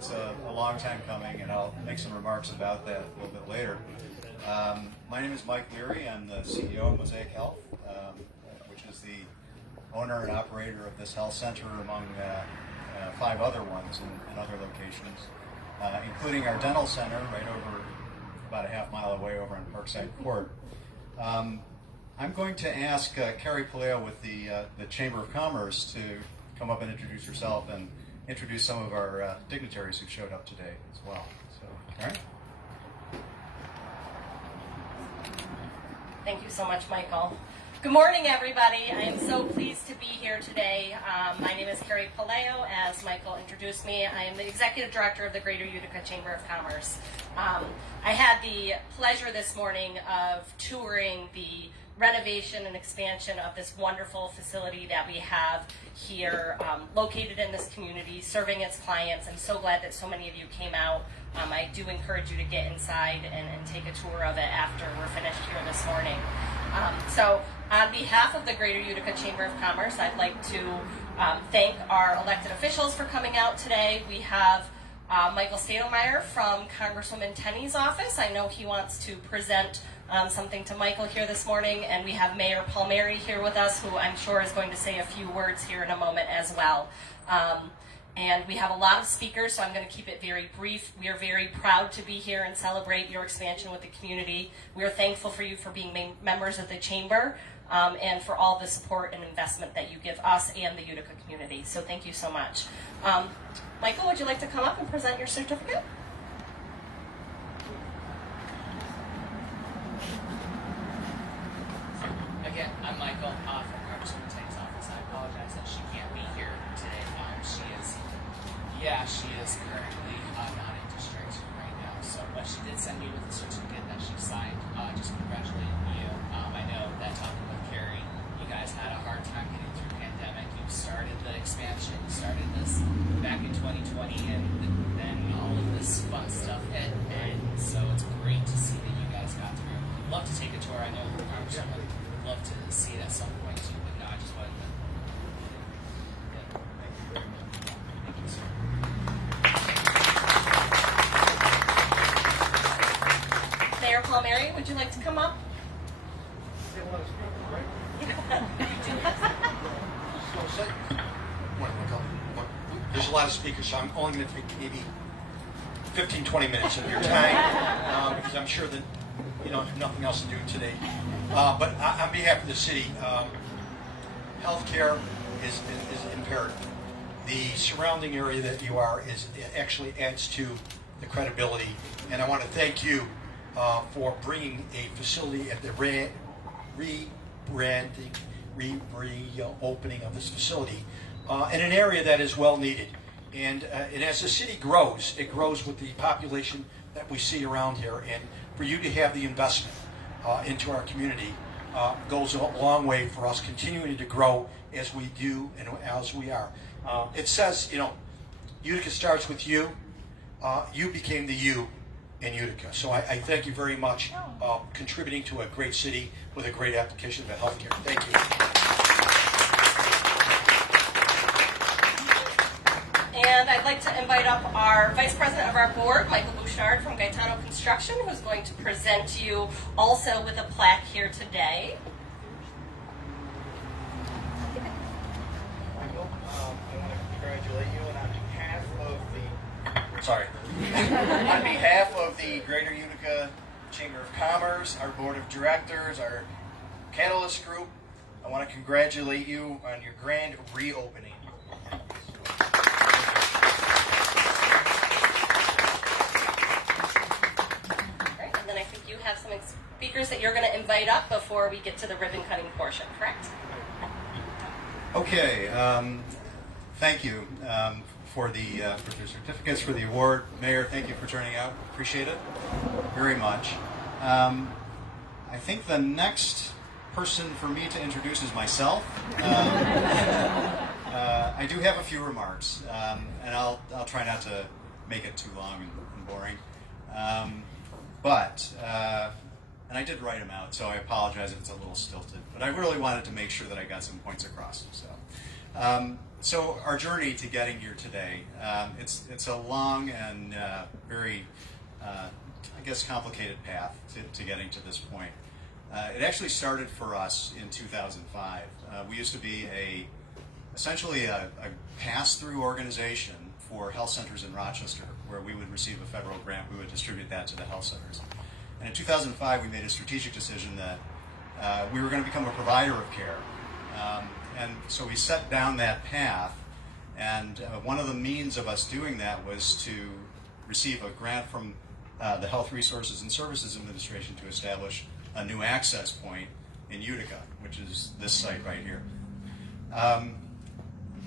It's a long time coming, and I'll make some remarks about that a little bit later. My name is Mike Leary. I'm the CEO of Mosaic Health, which is the owner and operator of this health center among 5 other ones in other locations, including our dental center right over about a half-mile away over on Parkside Court. I'm going to ask Carrie Paleo with the Chamber of Commerce to come up and introduce herself and introduce some of our dignitaries who showed up today as well. So, Carrie? Thank you so much, Michael. Good morning, everybody. I am so pleased to be here today. My name is Carrie Paleo. As Michael introduced me, I am the Executive Director of the Greater Utica Chamber of Commerce. I had the pleasure this morning of touring the renovation and expansion of this wonderful facility that we have here, located in this community, serving its clients. I'm so glad that so many of you came out. I do encourage you to get inside and take a tour of it after we're finished here this morning. So on behalf of the Greater Utica Chamber of Commerce, I'd like to thank our elected officials for coming out today. We have Michael Stadelmeyer from Congresswoman Tenney's office. I know he wants to present something to Michael here this morning, and we have Mayor Palmieri here with us, who I'm sure is going to say a few words here in a moment as well. And we have a lot of speakers, so I'm going to keep it very brief. We are very proud to be here and celebrate your expansion with the community. We are thankful for you for being members of the Chamber and for all the support and investment that you give us and the Utica community. So thank you so much. Michael, would you like to come up and present your certificate? Again, I'm Michael from Congresswoman Tenney's office. I apologize that she can't be here today. She is currently not in district right now. So, but she did send me with a certificate that she signed, just congratulating you. I know that talking with Carrie, you guys had a hard time getting through the pandemic. You started the expansion, you started this back in 2020, and then all of this fun stuff hit. And so it's great to see that you guys got through. Love to take a tour. I know the Congresswoman would love to see it at some point too, but no, I just wanted to. Thank you, sir. Mayor Palmieri, would you like to come up? There's a lot of speakers, so I'm only going to take maybe 15-20 minutes of your time because I'm sure that you don't have nothing else to do today. But on behalf of the city, healthcare is imperative. The surrounding area that you are actually adds to the credibility, and I want to thank you for bringing a facility at the reopening of this facility in an area that is well needed. And as the city grows, it grows with the population that we see around here. And for you to have the investment into our community goes a long way for us continuing to grow as we do and as we are. It says, Utica starts with you. You became the you in Utica. So I thank you very much contributing to a great city with a great application of healthcare. Thank you. And I'd like to invite up our Vice President of our board, Michael Bouchard from Gaetano Construction, who's going to present you also with a plaque here today. Michael, I want to congratulate you, and on behalf of the Greater Utica Chamber of Commerce, our Board of Directors, our Catalyst Group, I want to congratulate you on your grand reopening. I think you have some speakers that you're going to invite up before we get to the ribbon cutting portion, correct? Okay, thank you for the certificates, for the award. Mayor, thank you for turning out. Appreciate it very much. I think the next person for me to introduce is myself. I do have a few remarks, and I'll try not to make it too long and boring. And I did write them out, so I apologize if it's a little stilted. But I really wanted to make sure that I got some points across. So, So our journey to getting here today, it's a long and very, I guess, complicated path to getting to this point. It actually started for us in 2005. We used to be essentially a pass-through organization for health centers in Rochester, where we would receive a federal grant. We would distribute that to the health centers. And in 2005, we made a strategic decision that we were going to become a provider of care. And so we set down that path, and one of the means of us doing that was to receive a grant from the Health Resources and Services Administration to establish a new access point in Utica, which is this site right here.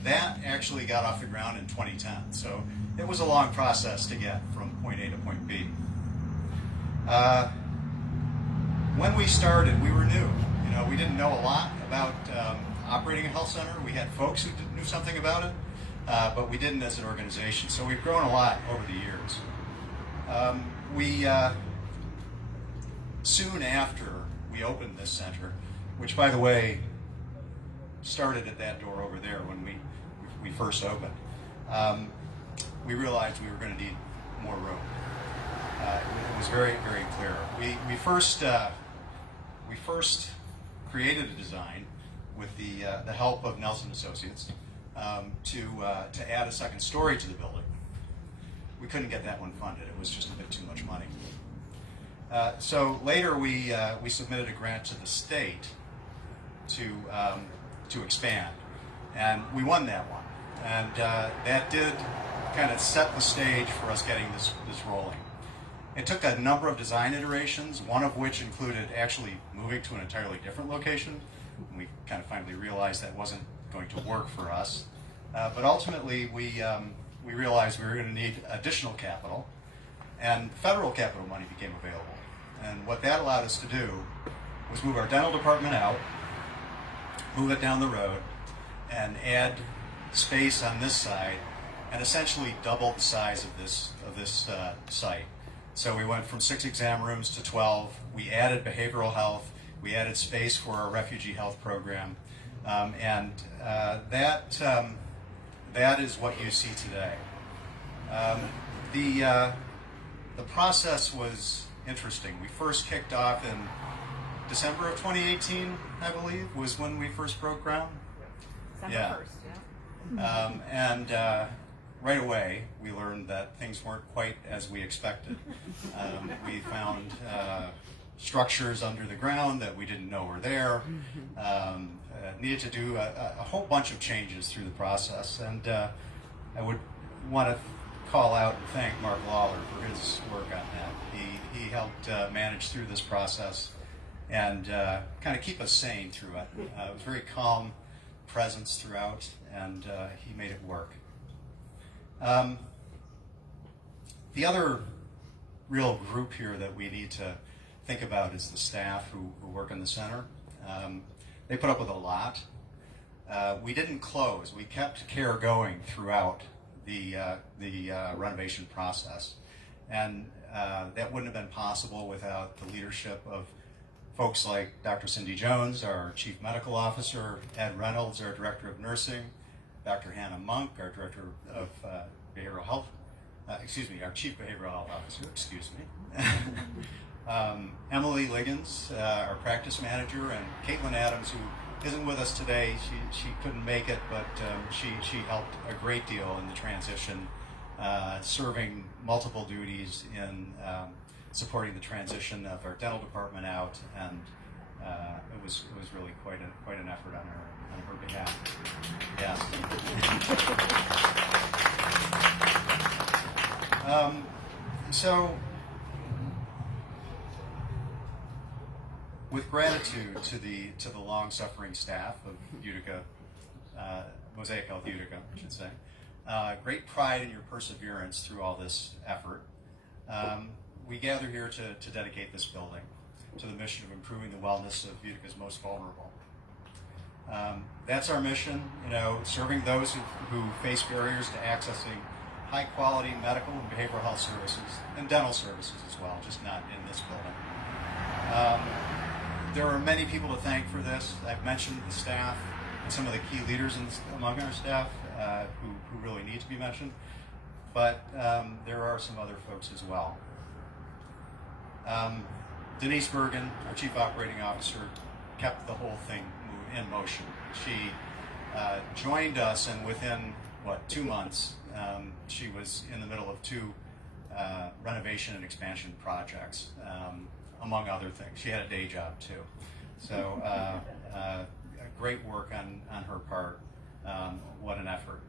That actually got off the ground in 2010, so it was a long process to get from point A to point B. When we started, we were new. We didn't know a lot about operating a health center. We had folks who knew something about it, but we didn't as an organization. So we've grown a lot over the years. Soon after we opened this center, which, by the way, started at that door over there when we first opened, we realized we were going to need more room. It was very, very clear. We first created a design with the help of Nelson Associates to add a second story to the building. We couldn't get that one funded. It was just a bit too much money. So later we submitted a grant to the state to expand, and we won that one. And that did kind of set the stage for us getting this rolling. It took a number of design iterations, one of which included actually moving to an entirely different location. And we kind of finally realized that wasn't going to work for us. But ultimately, we realized we were going to need additional capital, and federal capital money became available. And what that allowed us to do was move our dental department out, move it down the road, and add space on this side, and essentially double the size of this site. So we went from 6 exam rooms to 12. We added behavioral health. We added space for our refugee health program, and that is what you see today. The process was interesting. We first kicked off in December of 2018, I believe, was when we first broke ground. December 1st, yeah. And right away, we learned that things weren't quite as we expected. We found structures under the ground that we didn't know were there. Needed to do a whole bunch of changes through the process. And I would want to call out and thank Mark Lawler for his work on that. He helped manage through this process and kind of keep us sane through it. It was very calm presence throughout, and he made it work. The other real group here that we need to think about is the staff who work in the center. They put up with a lot. We didn't close. We kept care going throughout the renovation process. And that wouldn't have been possible without the leadership of folks like Dr. Cindy Jones, our Chief Medical Officer, Ed Reynolds, our Director of Nursing, Dr. Hannah Monk, our Director of Behavioral Health, our Chief Behavioral Health Officer, Emily Liggins, our Practice Manager, and Caitlin Adams, who isn't with us today. She couldn't make it, but she helped a great deal in the transition, serving multiple duties in supporting the transition of our dental department out, and it was really quite an effort on her behalf. Yes. So, with gratitude to the long-suffering staff of Utica, Mosaic Health Utica, I should say, great pride in your perseverance through all this effort. We gather here to dedicate this building to the mission of improving the wellness of Utica's most vulnerable. That's our mission, serving those who face barriers to accessing high-quality medical and behavioral health services, and dental services as well, just not in this building. There are many people to thank for this. I've mentioned the staff. some of the key leaders among our staff who really need to be mentioned, but there are some other folks as well. Denise Bergen, our Chief Operating Officer, kept the whole thing in motion. She joined us, and within, 2 months, she was in the middle of 2 renovation and expansion projects, among other things. She had a day job too. So great work on her part. What an effort.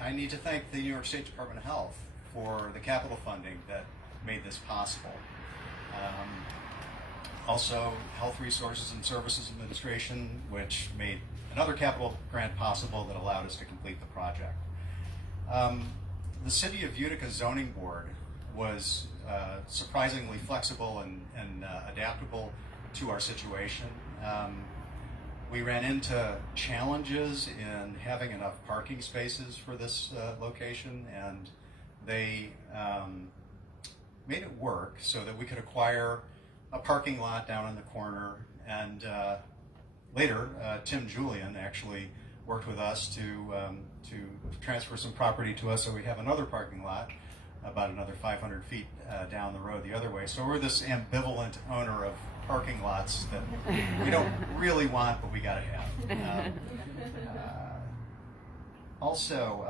I need to thank the New York State Department of Health for the capital funding that made this possible. Also, Health Resources and Services Administration, which made another capital grant possible that allowed us to complete the project. The City of Utica Zoning Board was surprisingly flexible and adaptable to our situation. We ran into challenges in having enough parking spaces for this location, and they made it work so that we could acquire a parking lot down in the corner. And later, Tim Julian actually worked with us to transfer some property to us, so we have another parking lot about another 500 feet down the road the other way. So we're this ambivalent owner of parking lots that we don't really want, but we got to have. So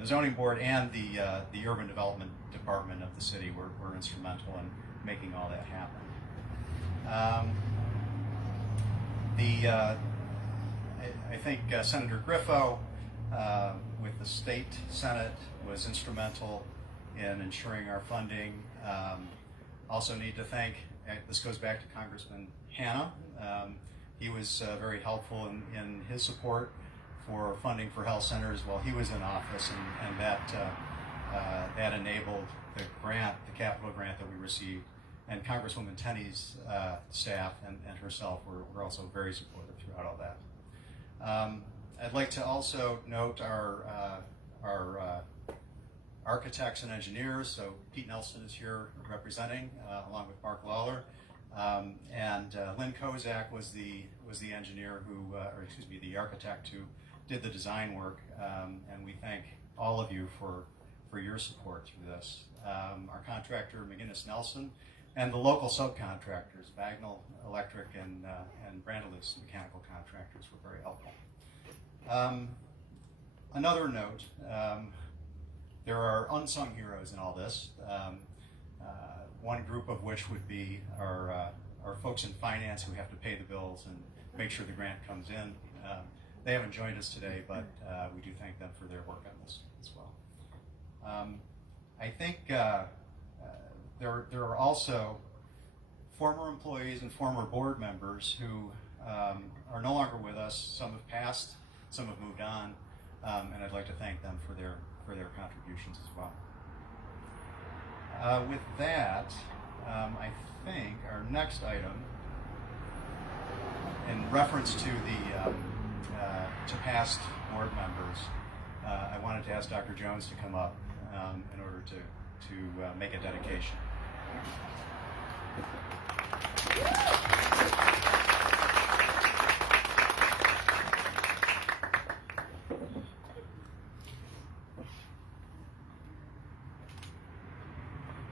the zoning board and the urban development department of the city were instrumental in making all that happen. I think Senator Griffo with the state Senate was instrumental in ensuring our funding. Also need to thank, this goes back to Congressman Hanna. He was very helpful in his support for funding for health centers while he was in office, and that enabled the grant, the capital grant that we received. And Congresswoman Tenney's staff and herself were also very supportive throughout all that. I'd like to also note our architects and engineers. So Pete Nelson is here representing, along with Mark Lawler, and Lynn Kozak was the engineer the architect who did the design work, and we thank all of you for your support through this. Our contractor McGinnis Nelson, and the local subcontractors, Bagnell Electric and Brandelis Mechanical Contractors, were very helpful. Another note, there are unsung heroes in all this. One group of which would be our folks in finance who have to pay the bills and make sure the grant comes in. They haven't joined us today, but we do thank them for their work on this as well. I think there are also former employees and former board members who are no longer with us. Some have passed, some have moved on, and I'd like to thank them for their contributions as well. With that, I think our next item, in reference to to past board members, I wanted to ask Dr. Jones to come up in order to make a dedication.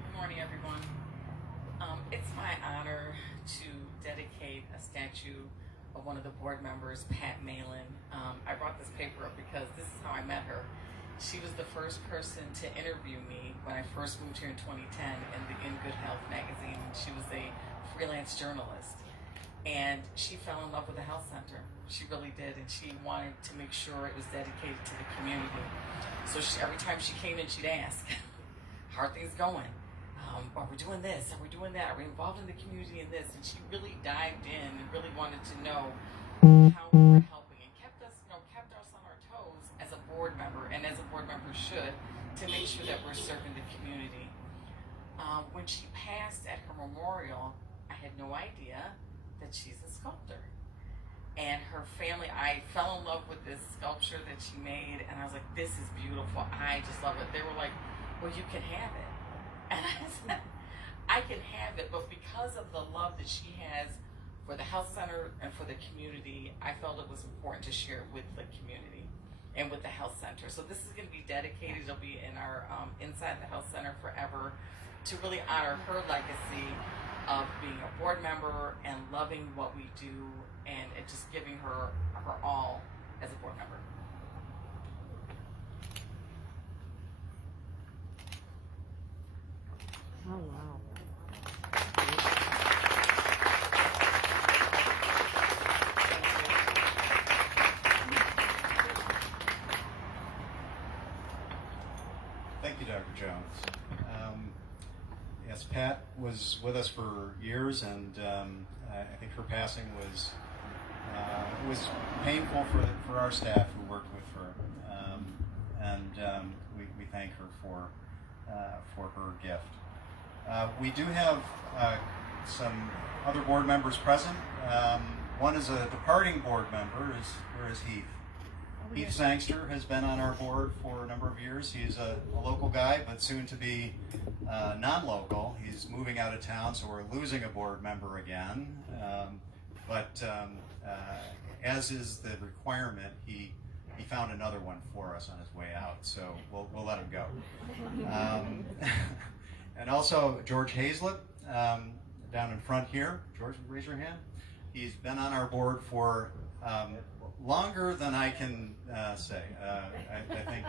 Good morning, everyone. It's my honor to dedicate a statue of one of the board members, Pat Malin. I brought this paper up because this is how I met her. She was the first person to interview me when I first moved here in 2010 in the In Good Health magazine. She was a freelance journalist, and she fell in love with the health center. She really did, and she wanted to make sure it was dedicated to the community. So every time she came in, she'd ask, how are things going? Are we doing this? Are we doing that? Are we involved in the community in this? And she really dived in and really wanted to know how we were helping, and kept us on our toes as a board member, and as a board member should, to make sure that we're serving the community. When she passed at her memorial, I had no idea that she's a sculptor. And her family, I fell in love with this sculpture that she made, and I was like, this is beautiful. I just love it. They were like, well, you can have it. And I said, I can have it, but because of the love that she has for the health center and for the community, I felt it was important to share it with the community and with the health center. So this is going to be dedicated. It'll be in our inside the health center forever to really honor her legacy of being a board member and loving what we do and just giving her all as a board member. Oh, wow. Thank you, Dr. Jones. Yes, Pat was with us for years, and I think her passing was painful for our staff who worked with her, and we thank her for her gift. We do have some other board members present. One is a departing board member. Where is Heath? Heath Zangster has been on our board for a number of years. He's a local guy, but soon to be non-local. He's moving out of town, so we're losing a board member again. But as is the requirement, he found another one for us on his way out, so we'll let him go. And also George Hazlett, down in front here. George, raise your hand. He's been on our board for longer than I can say. I think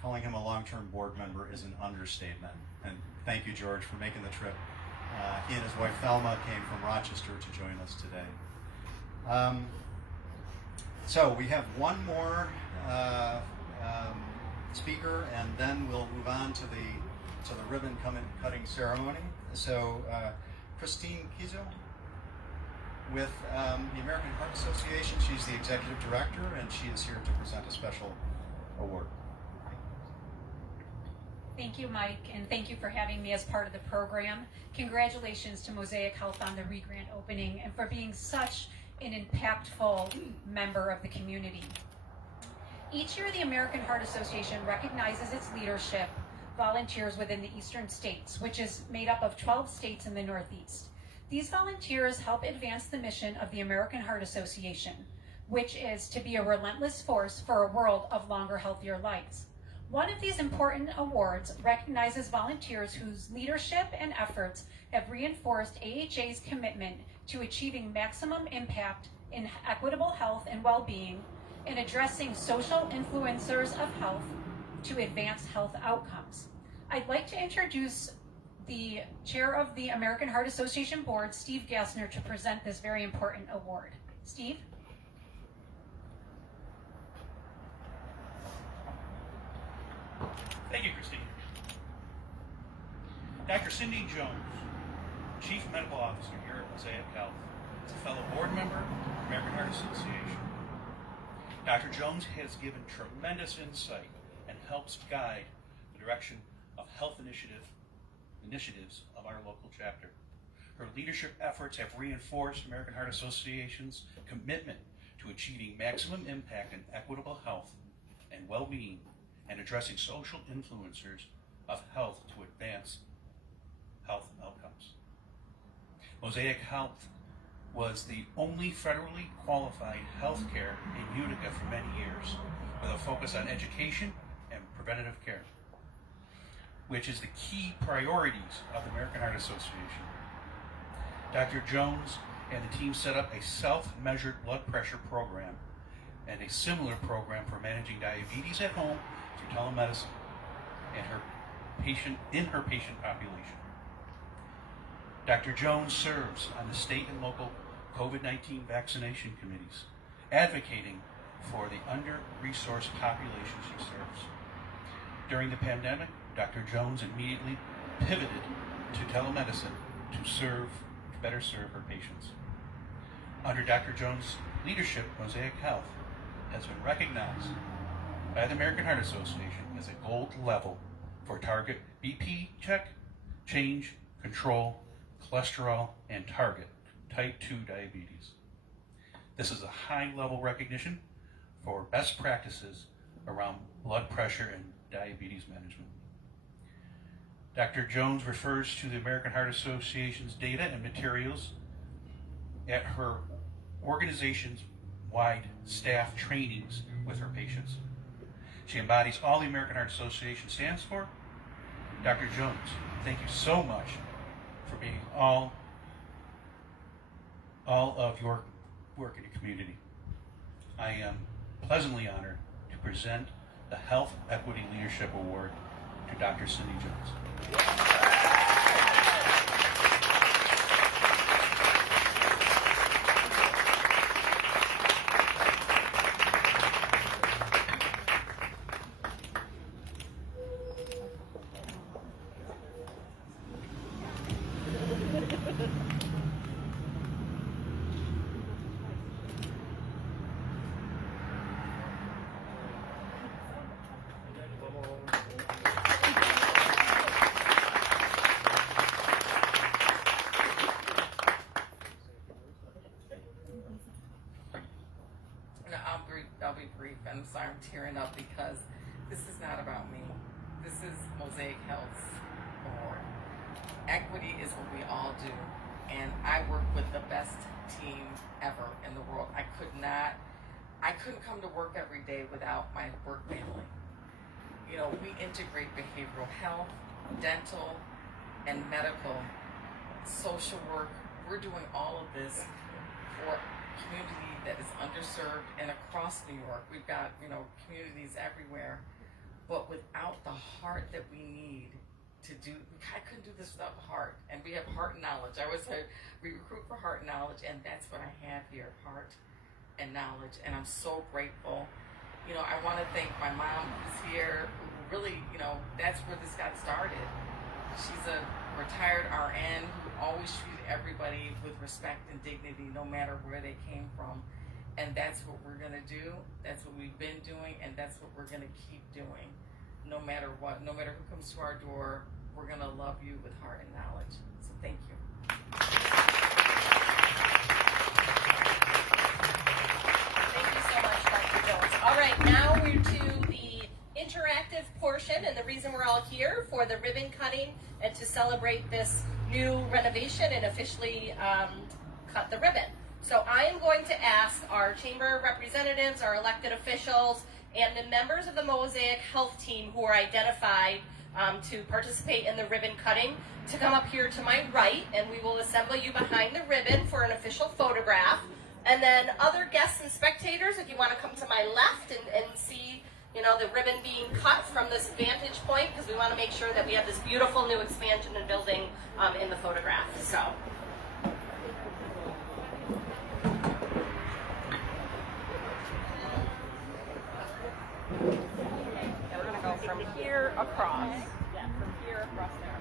calling him a long-term board member is an understatement. And thank you, George, for making the trip. He and his wife Thelma came from Rochester to join us today. So we have one more speaker, and then we'll move on to the ribbon cutting ceremony. So Christine Kizo with the American Heart Association. She's the executive director, and she is here to present a special award. Thank you, Mike, and thank you for having me as part of the program. Congratulations to Mosaic Health on the re-grant opening and for being such an impactful member of the community. Each year, the American Heart Association recognizes its leadership volunteers within the eastern states, which is made up of 12 states in the Northeast. These volunteers help advance the mission of the American Heart Association, which is to be a relentless force for a world of longer, healthier lives. One of these important awards recognizes volunteers whose leadership and efforts have reinforced AHA's commitment to achieving maximum impact in equitable health and well-being and addressing social influencers of health to advance health outcomes. I'd like to introduce the chair of the American Heart Association Board, Steve Gassner, to present this very important award. Steve? Thank you, Christine. Dr. Cindy Jones, Chief Medical Officer here at Mosaic Health, is a fellow board member of the American Heart Association. Dr. Jones has given tremendous insight and helps guide the direction of health initiatives of our local chapter. Her leadership efforts have reinforced American Heart Association's commitment to achieving maximum impact in equitable health and well-being and addressing social influencers of health to advance health outcomes. Mosaic Health was the only federally qualified healthcare in Utica for many years, with a focus on education and preventative care, which is the key priorities of the American Heart Association. Dr. Jones and the team set up a self-measured blood pressure program and a similar program for managing diabetes at home through telemedicine and her patient population. Dr. Jones serves on the state and local COVID-19 vaccination committees, advocating for the under-resourced population she serves. During the pandemic, Dr. Jones immediately pivoted to telemedicine to better serve her patients. Under Dr. Jones' leadership, Mosaic Health has been recognized by the American Heart Association as a gold level for target BP check, change, control, cholesterol, and target type 2 diabetes. This is a high-level recognition for best practices around blood pressure and diabetes management. Dr. Jones refers to the American Heart Association's data and materials at her organization's wide staff trainings with her patients. She embodies all the American Heart Association stands for. Dr. Jones, thank you so much for being all of your work in your community. I am pleasantly honored to present the Health Equity Leadership Award to Dr. Cindy Jones. I'll be brief. I'm sorry I'm tearing up because this is not about me. This is Mosaic Health's award. Equity is what we all do, and I work with the best team ever in the world. I couldn't come to work every day without my work family. You know, we integrate behavioral health, dental, and medical, social work. We're doing all of this for community that is underserved and across New York. We've got, communities everywhere, but without the heart that we need to do, I couldn't do this without the heart. And we have heart and knowledge. I always say we recruit for heart and knowledge, and that's what I have here, heart and knowledge. And I'm so grateful. I want to thank my mom who's here, who really, that's where this got started. She's a retired RN who always treated everybody with respect and dignity, no matter where they came from. And that's what we're going to do. That's what we've been doing, and that's what we're going to keep doing. No matter what, no matter who comes to our door, we're going to love you with heart and knowledge. So thank you. Thank you so much, Dr. Jones. All right, now we're to the interactive portion, and the reason we're all here for the ribbon cutting and to celebrate this new renovation and officially cut the ribbon. So I am going to ask our chamber representatives, our elected officials, and the members of the Mosaic Health team who are identified to participate in the ribbon cutting to come up here to my right, and we will assemble you behind the ribbon for an official photograph. And then other guests and spectators, if you want to come to my left and see the ribbon being cut from this vantage point, because we want to make sure that we have this beautiful new expansion and building in the photograph. So. We're going to go from here across. Yeah, from here across there.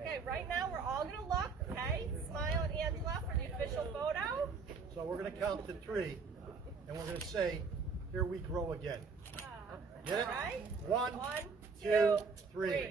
Okay, right now we're all going to look, okay? Smile at Angela for the official photo. So we're going to count to 3, and we're going to say, here we grow again. Get it? All right. 1, 1, 2, 2, 3.